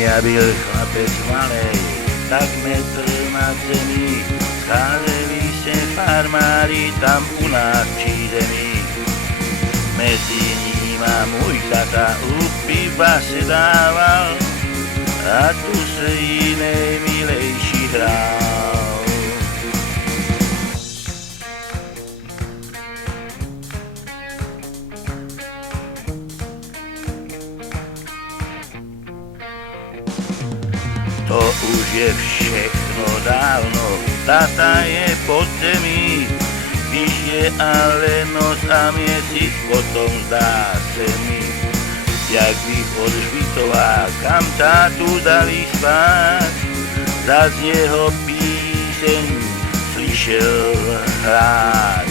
ja byl chlapec malej, tak metr nad zemí, scházeli se farmári tam u nás při zemi. Mezi nima můj tata u piva se dával a tu se jí nejmilejší hrál. To už je všechno dávno, tata je pod zemí, když je ale noc a měsíc, potom zdá se mi, jak bych od Žbitova, kam tátu dali spát, zas jeho píseň slyšel hrát.